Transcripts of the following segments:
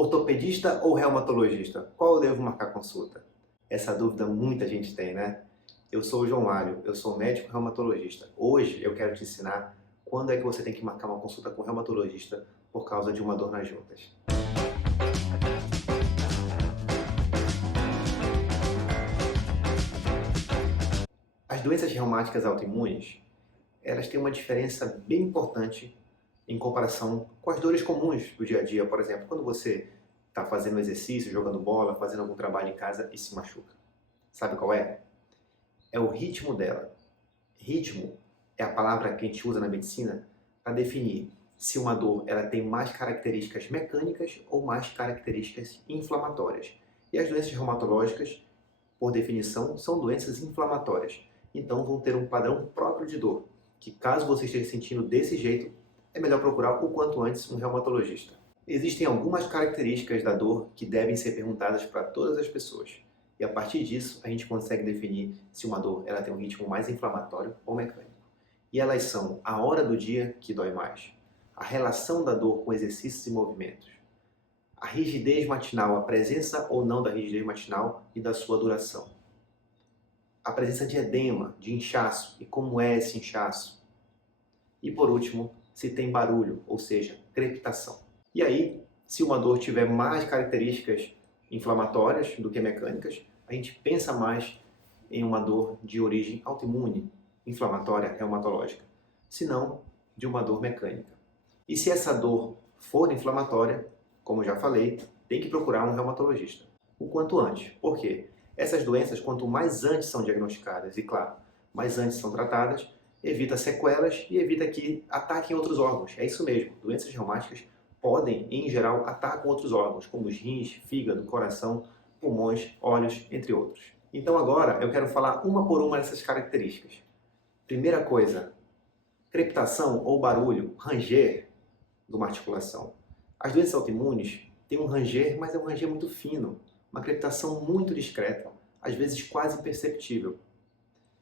Ortopedista ou reumatologista? Qual eu devo marcar consulta? Essa dúvida muita gente tem, né? Eu sou o João Alho, eu sou médico reumatologista. Hoje eu quero te ensinar quando é que você tem que marcar uma consulta com o reumatologista por causa de uma dor nas juntas. As doenças reumáticas autoimunes, elas têm uma diferença bem importante em comparação com as dores comuns do dia a dia. Por exemplo, quando você está fazendo exercício, jogando bola, fazendo algum trabalho em casa e se machuca. Sabe qual é? É o ritmo dela. Ritmo é a palavra que a gente usa na medicina para definir se uma dor ela tem mais características mecânicas ou mais características inflamatórias. E as doenças reumatológicas, por definição, são doenças inflamatórias. Então vão ter um padrão próprio de dor, que caso você esteja sentindo desse jeito, é melhor procurar o quanto antes um reumatologista. Existem algumas características da dor que devem ser perguntadas para todas as pessoas. E a partir disso, a gente consegue definir se uma dor ela tem um ritmo mais inflamatório ou mecânico. E elas são a hora do dia que dói mais, a relação da dor com exercícios e movimentos, a rigidez matinal, a presença ou não da rigidez matinal e da sua duração, a presença de edema, de inchaço e como é esse inchaço. E por último, se tem barulho, ou seja, crepitação. E aí, se uma dor tiver mais características inflamatórias do que mecânicas, a gente pensa mais em uma dor de origem autoimune, inflamatória, reumatológica, se não de uma dor mecânica. E se essa dor for inflamatória, como já falei, tem que procurar um reumatologista o quanto antes. Por quê? Essas doenças, quanto mais antes são diagnosticadas e, claro, mais antes são tratadas, evita sequelas e evita que ataquem outros órgãos. É isso mesmo, doenças reumáticas podem, em geral, atacar outros órgãos, como os rins, fígado, coração, pulmões, olhos, entre outros. Então agora eu quero falar uma por uma dessas características. Primeira coisa, crepitação ou barulho, ranger de uma articulação. As doenças autoimunes têm um ranger, mas é um ranger muito fino, uma crepitação muito discreta, às vezes quase imperceptível.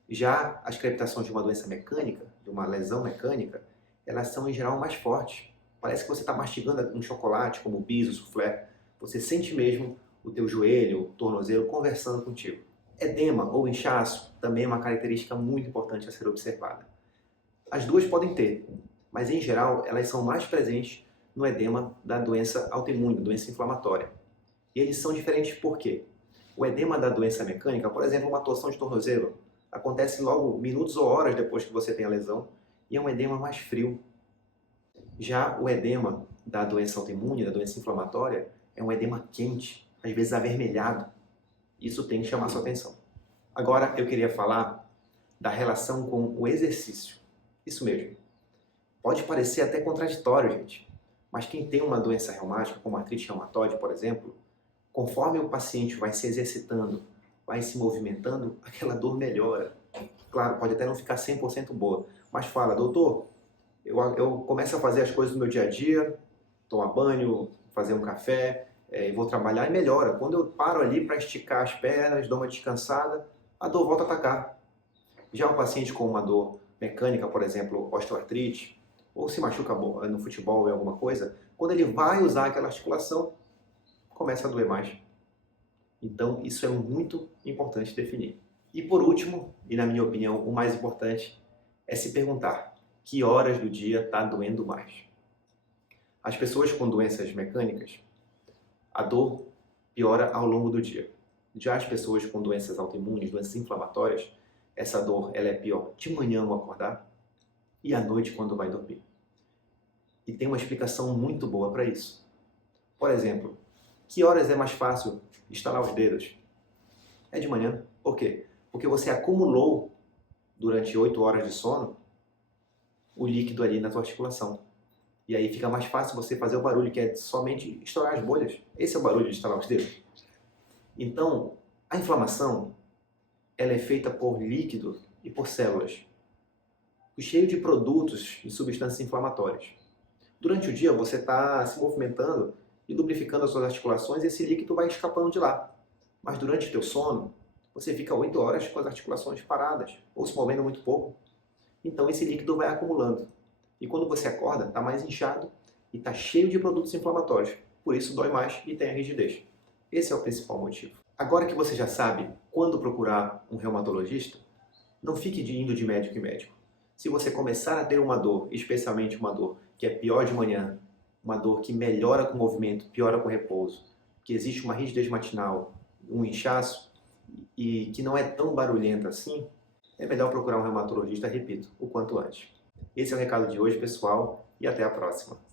Já as crepitações de uma doença mecânica, de uma lesão mecânica, elas são em geral mais fortes. Parece que você está mastigando um chocolate, como o bis, o soufflé. Você sente mesmo o teu joelho, o tornozelo conversando contigo. Edema ou inchaço também é uma característica muito importante a ser observada. As duas podem ter, mas em geral elas são mais presentes no edema da doença autoimune, doença inflamatória. E eles são diferentes por quê? O edema da doença mecânica, por exemplo, uma torção de tornozelo, acontece logo minutos ou horas depois que você tem a lesão e é um edema mais frio. Já o edema da doença autoimune, da doença inflamatória, é um edema quente, às vezes avermelhado. Isso tem que chamar sua atenção. Agora eu queria falar da relação com o exercício. Isso mesmo. Pode parecer até contraditório, gente, mas quem tem uma doença reumática, como artrite reumatoide, por exemplo, conforme o paciente vai se exercitando, vai se movimentando, aquela dor melhora. Claro, pode até não ficar 100% boa, mas fala, doutor, eu começo a fazer as coisas do meu dia a dia, tomar banho, fazer um café, vou trabalhar e melhora. Quando eu paro ali para esticar as pernas, dou uma descansada, a dor volta a atacar. Já um paciente com uma dor mecânica, por exemplo, osteoartrite, ou se machuca no futebol ou em alguma coisa, quando ele vai usar aquela articulação, começa a doer mais. Então, isso é muito importante definir. E por último, e na minha opinião, o mais importante, é se perguntar que horas do dia está doendo mais. As pessoas com doenças mecânicas, a dor piora ao longo do dia. Já as pessoas com doenças autoimunes, doenças inflamatórias, essa dor ela é pior de manhã ao acordar e à noite quando vai dormir. E tem uma explicação muito boa para isso. Por exemplo, que horas é mais fácil estalar os dedos? É de manhã. Por quê? Porque você acumulou durante 8 horas de sono o líquido ali na tua articulação. E aí fica mais fácil você fazer o barulho, que é somente estourar as bolhas. Esse é o barulho de estalar os dedos. Então, a inflamação ela é feita por líquido e por células, cheio de produtos e substâncias inflamatórias. Durante o dia você está se movimentando e lubrificando as suas articulações e esse líquido vai escapando de lá. Mas durante o teu sono, você fica 8 horas com as articulações paradas ou se movendo muito pouco. Então esse líquido vai acumulando. E quando você acorda, está mais inchado e está cheio de produtos inflamatórios. por isso dói mais e tem a rigidez. Esse é o principal motivo. Agora que você já sabe quando procurar um reumatologista, não fique indo de médico em médico. Se você começar a ter uma dor, especialmente uma dor que é pior de manhã, uma dor que melhora com o movimento, piora com o repouso, que existe uma rigidez matinal, um inchaço e que não é tão barulhenta assim, é melhor procurar um reumatologista, repito, o quanto antes. Esse é o recado de hoje, pessoal, e até a próxima.